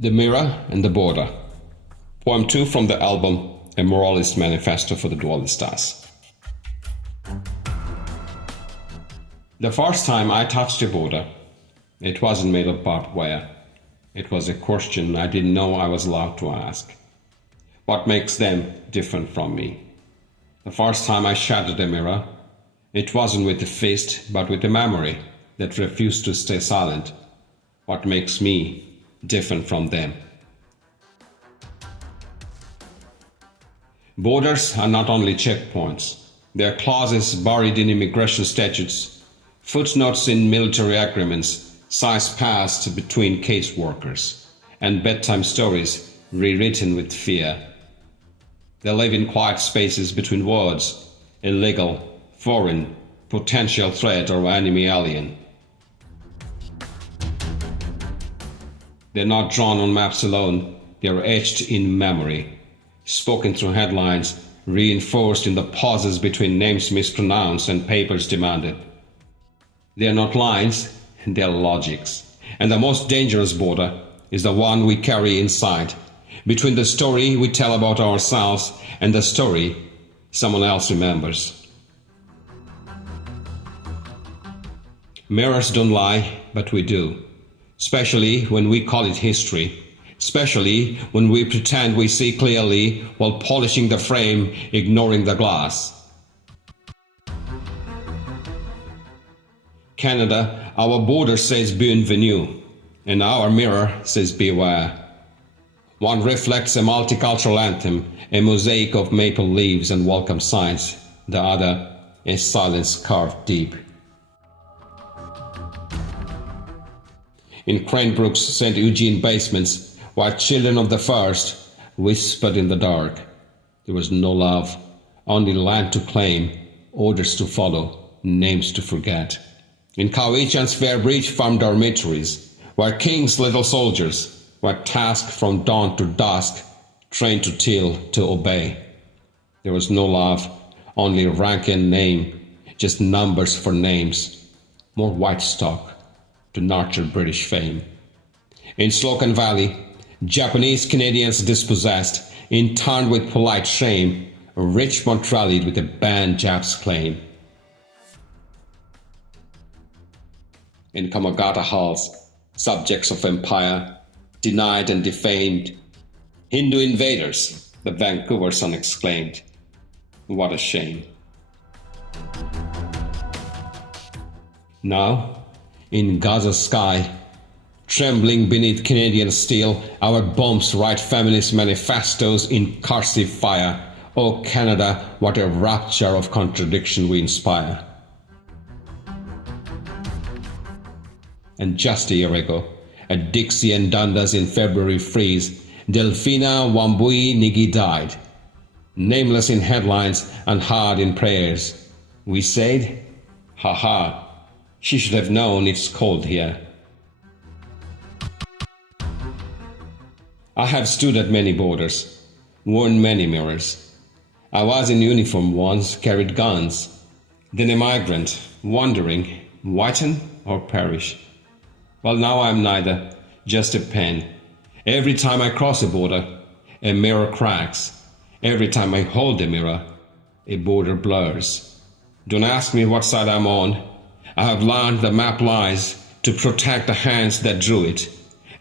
The Mirror and the Border. Poem 2 from the album A Moralist Manifesto for the Dualistas. The first time I touched a border, it wasn't made of barbed wire. It was a question I didn't know I was allowed to ask. What makes them different from me? The first time I shattered a mirror, it wasn't with a fist, but with a memory that refused to stay silent. What makes me different from them? Borders are not only checkpoints. They are clauses buried in immigration statutes, footnotes in military agreements, size passed between caseworkers, and bedtime stories rewritten with fear. They live in quiet spaces between words: illegal, foreign, potential threat, or enemy alien. They're not drawn on maps alone, they're etched in memory, spoken through headlines, reinforced in the pauses between names mispronounced and papers demanded. They're not lines, they're logics. And the most dangerous border is the one we carry inside, between the story we tell about ourselves and the story someone else remembers. Mirrors don't lie, but we do. Especially when we call it history. Especially when we pretend we see clearly while polishing the frame, ignoring the glass. Canada, our border says Bienvenue, and our mirror says beware. One reflects a multicultural anthem, a mosaic of maple leaves and welcome signs. The other, a silence carved deep. In Cranebrook's St. Eugene basements, while children of the first whispered in the dark, there was no love, only land to claim, orders to follow, names to forget. In Cowichan's Fair Bridge farm dormitories, where king's little soldiers were tasked from dawn to dusk, trained to till, to obey. There was no love, only rank and name, just numbers for names, more white stock to nurture British fame. In Slocan Valley, Japanese Canadians dispossessed, interned with polite shame, Richmond rallied with a banned Japs claim. In Kamagata halls, subjects of empire, denied and defamed, Hindu invaders, the Vancouver Sun exclaimed. What a shame. Now, in Gaza's sky, trembling beneath Canadian steel, our bombs write feminist manifestos in cursive fire. Oh Canada, what a rapture of contradiction we inspire. And just a year ago, at Dixie and Dundas in February freeze, Delphina Wambui Nigi died. Nameless in headlines and hard in prayers. We said, ha ha, she should have known it's cold here. I have stood at many borders, worn many mirrors. I was in uniform once, carried guns. Then a migrant, wondering, whiten or perish. Well, now I'm neither, just a pen. Every time I cross a border, a mirror cracks. Every time I hold a mirror, a border blurs. Don't ask me what side I'm on. I have learned the map lies to protect the hands that drew it.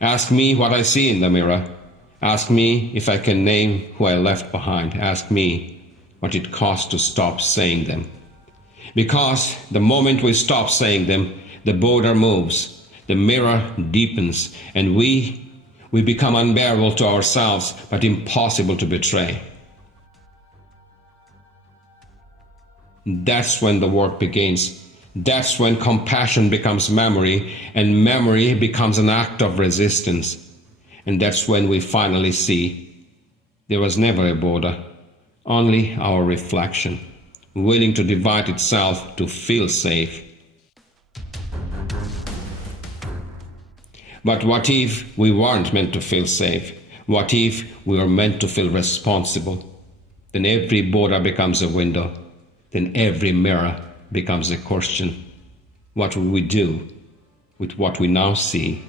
Ask me what I see in the mirror. Ask me if I can name who I left behind. Ask me what it cost to stop saying them. Because the moment we stop saying them, the border moves. The mirror deepens, and we become unbearable to ourselves, but impossible to betray. That's when the work begins. That's when compassion becomes memory, and memory becomes an act of resistance. And that's when we finally see there was never a border, only our reflection, willing to divide itself to feel safe. But what if we weren't meant to feel safe? What if we were meant to feel responsible? Then every border becomes a window. Then every mirror becomes a question. What will we do with what we now see?